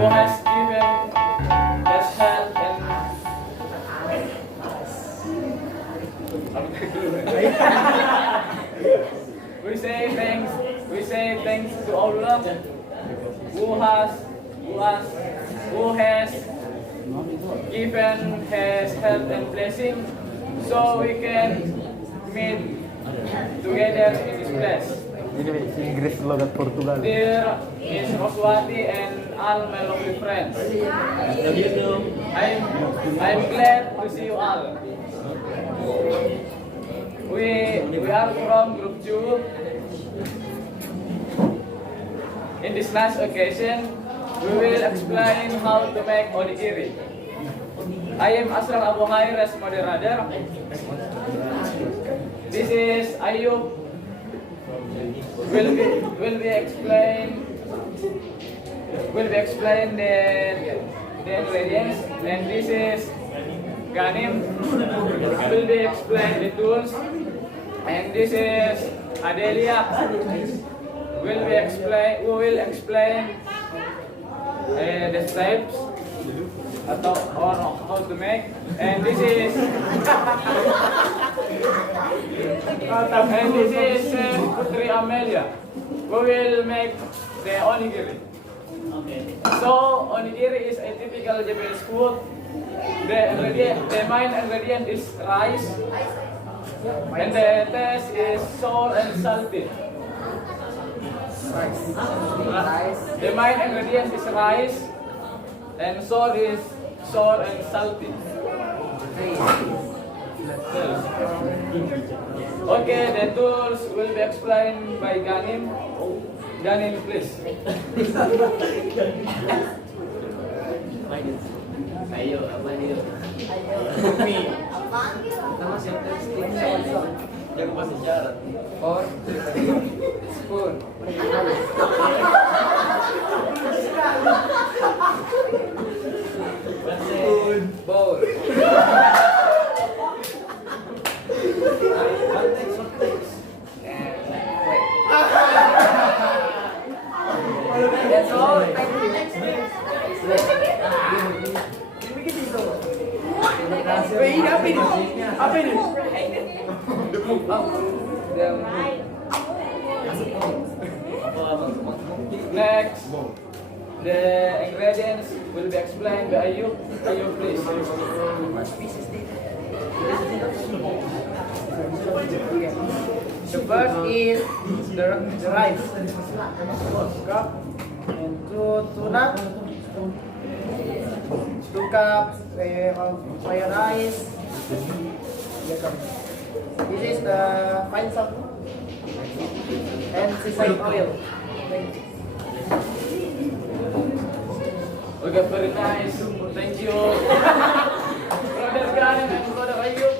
who has given his help and we say thanks to Allah who has given his help and blessing so we can meet together in this place. Ini Inggris logat Portugal. Dear Miss Roswati and all my lovely friends, I'm glad to see you all. We are from Group 2. In this nice occasion, we will explain how to make onigiri. I am Asram Abu Khair as moderator. This is Ayub. Will be explain the ingredients, and this is Ganim. Will be explain the tools, and this is Adelia. We will explain the steps or how to make, and this is Putri Amelia. We will make the onigiri. So onigiri is a typical Japanese food. The main ingredient is rice, and the taste is sour and salty. The main ingredient is rice, and sour is sour and salty. Okay, the tools will be explained by Ganim. Ganim, please. Ayo, apa dia? Nama siapa testing? Jangan bahasa isyarat. Or spoon. Bowl. That's all. Apa ini? Next, the ingredients will be explained by Ayub. Ayub, please. The first is the rice. Cup and two nuts. 2 cups of mayonnaise. This is the fine salt and seasoned oil. Okay, very nice. Thank you. Brother Ganim and Brother Ayub.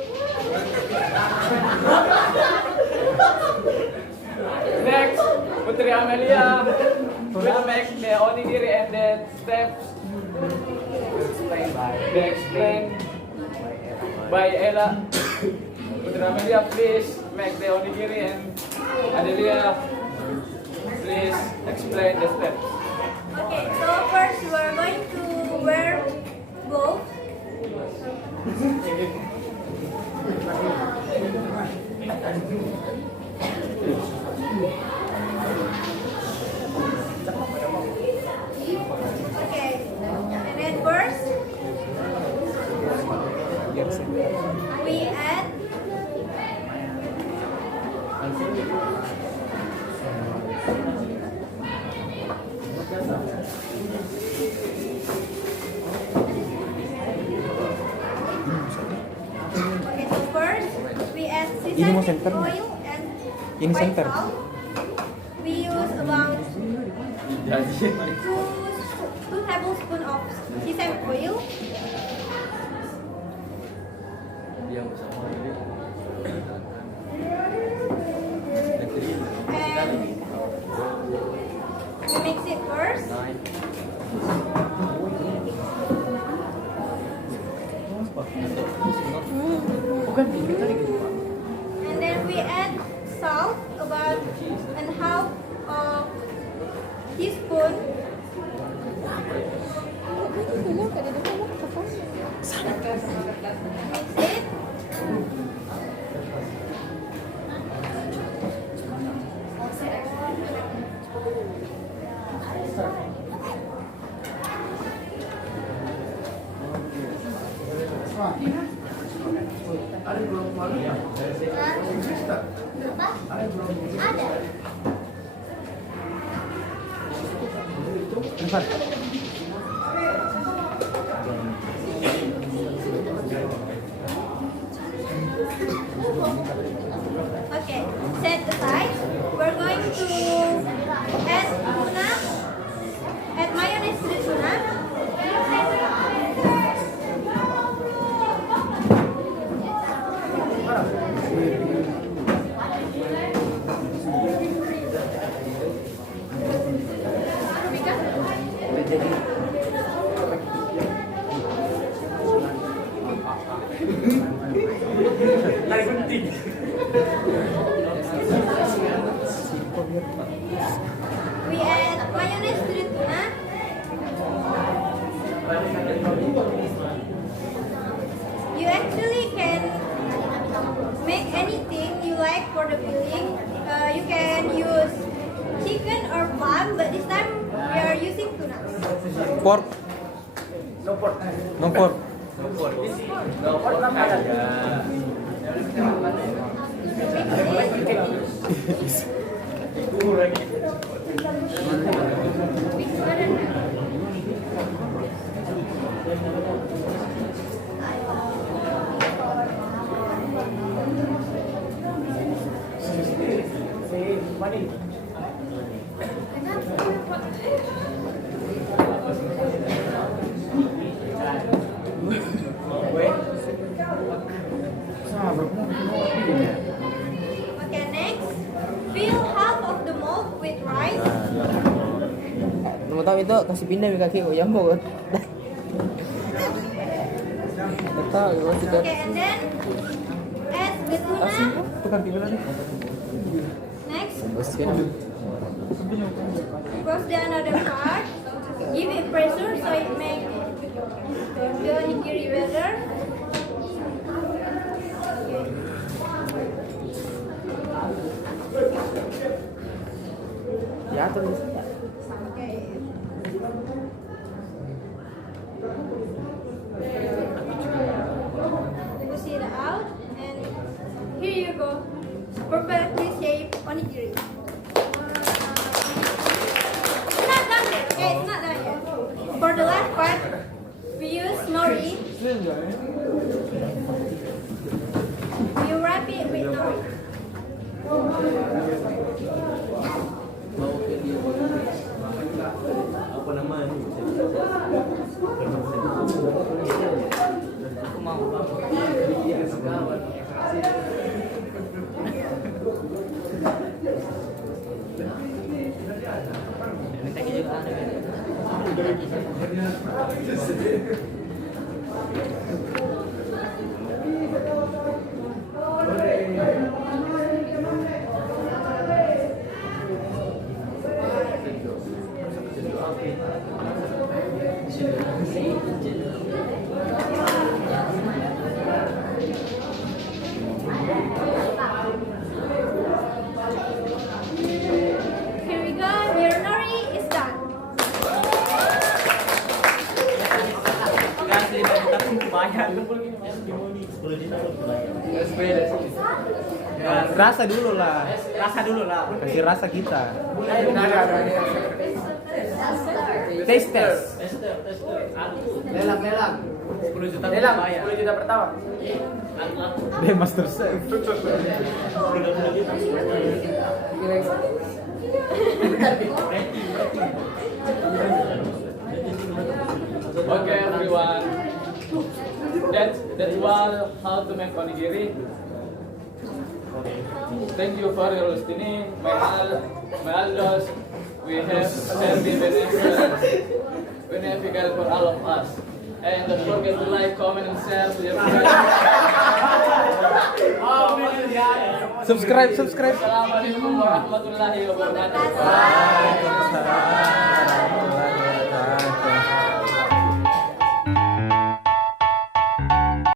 Next, Putri Amelia will make the onigiri and the steps explained by Ella. Putri Amelia, please make the onigiri, and Adelia, please explain the steps. Okay, so first we are going to wear gloves. Okay, and then first we add Ini mau center nggak? oil and Ini white center. salt. We use about two tablespoons of sesame oil. And we mix it first. And then we add salt, about and half of teaspoon. Okay, set aside. We're going to add tuna, add mayonnaise to the tuna. Tarik gunting. We add mayonnaise to the tuna. You actually can make anything you like for the filling. You can use chicken or lamb, but this time we are using tuna. Pork. No pork. No pork. No pork na kaya. Okay, next, fill half of the mold with rice. Mau tahu itu kasih pindah di kaki kok jambok kan? Tahu gua sudah. Okay, and then add the tuna. Tukang pindah nih. Next, Boskan. cross the another part. Give it pressure so it makes the onigiri better. Ya terus. Okay. Push it out, and here you go. Perfectly shaped onigiri. It's not done yet. Okay, it's not done yet. For the last part, we use nori. You wrap it with nori. Apa namanya? Aku mau ini kaki juga ada. Here we go. Your nori is done. Rasa dulu lah. Kasih rasa kita. Taste test. Lelang. 10 juta Lelang, bayar. 10 juta pertama. Deh Master Chef. Okay, everyone. That's all how to make onigiri. Thank you for your listening. My Aldos, we have healthy beneficial for all of us. And don't forget to like, comment, and share to your friends. Subscribe. Assalamualaikum warahmatullahi wabarakatuh. Waalaikumsalam warahmatullahi